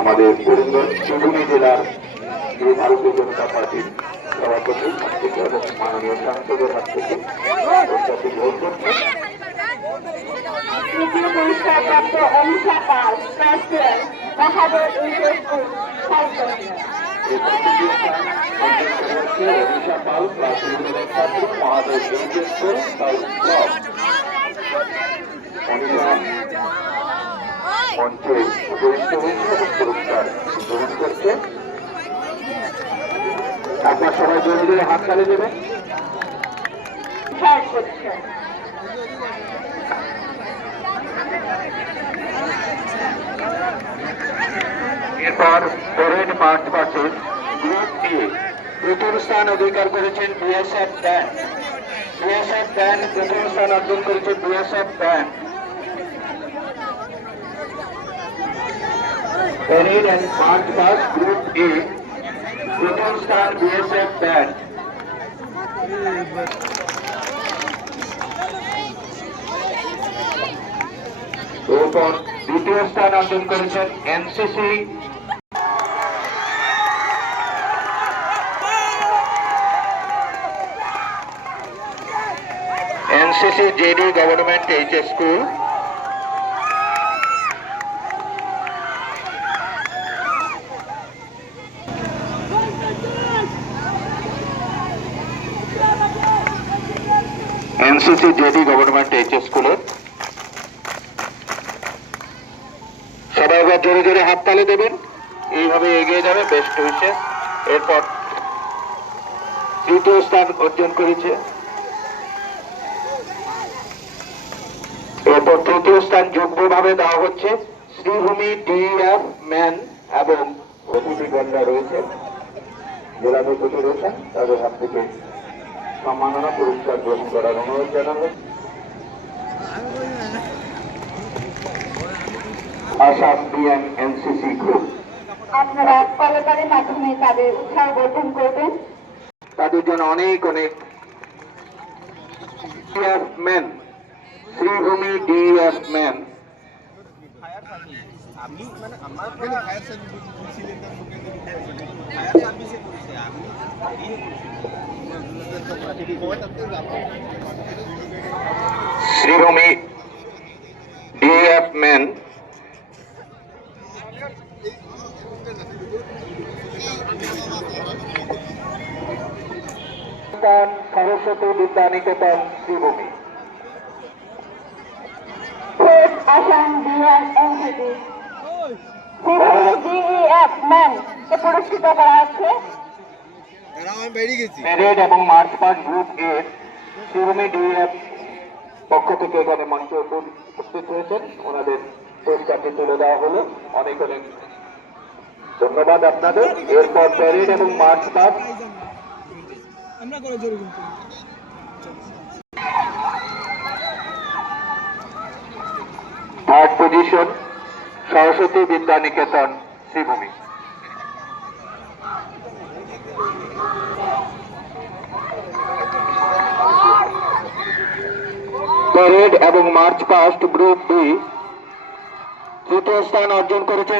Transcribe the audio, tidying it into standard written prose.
আমাদের করিমগঞ্জ চৌধুরী জেলার ভারতীয় জনতা পার্টির সভাপতি থেকে এবং মাননীয় সাংসদের হাত থেকে গ্রহণ করছে। তৃতীয় পুরস্কারপ্রাপ্ত অনিশা পাল অনিশা পাল ক্লাস ছাত্র মহাদেব স্কুল মঞ্চে উপস্থিত হয়েছে এবং পুরস্কার গ্রহণ করছে। আপনার সবাই জোরে জোরে হাত তালি দেবেন। এরপর পরেড মার্চ পাশে গ্রুপ ডি প্রথম স্থান অধিকার করেছেন বিএসএফ ব্যান্ড। বিএসএফ ব্যান্ড প্রথম স্থান অর্জন করেছে BSF band. Parade and March Past Group A প্রথম স্থান বিএসএফ ব্যান্ড। এরপর দ্বিতীয় স্থান অর্জন করেছেন NCC JD government HS school. NCC JD government HS স্কুলের সবাই এবার জোরে জোরে হাত তালি দেবেন। এইভাবে এগিয়ে যাবে, বেস্ট হয়েছে। এরপর তৃতীয় স্থান অর্জন করেছে। এরপর তৃতীয় স্থান যুগ্মভাবে দেওয়া হচ্ছে শ্রীভূমি ডিএফ ম্যান এবং অতিথিগণরা রয়েছে, জেলা প্রশাসক রয়েছেন, তাদের হাত থেকে সম্মাননা পুরস্কার গ্রহণ করার অনুরোধ জানাবো। আসাম বিএম এনসিসি গ্রুপ আপনারা কলকাতার মাধ্যমে তাদের উৎসাহ বর্ধন করবেন। তাদের জন্য অনেক অনেক DF man, Sribhumi DF man. Sribhumi DF man Saraswati Vidyaniketan Sribhumi. Assam BM NCC DF man কে পুরস্কৃত করা হচ্ছে। প্যারেড এবং মার্চ পাস্ট গ্রুপ এ শ্রীভূমি ডিএফ পক্ষ থেকে এখানে মঞ্চে উপস্থিত হয়েছেন, ওনাদের পুরস্কারটি তুলে দেওয়া হলো। অনেক অনেক ধন্যবাদ আপনাদের। এরপর প্যারেড এবং march past third position Saraswati Vidyaniketan Sribhumi. Parade এবং মার্চ পাস্ট গ্রুপ বি তৃতীয় স্থান অর্জন করেছে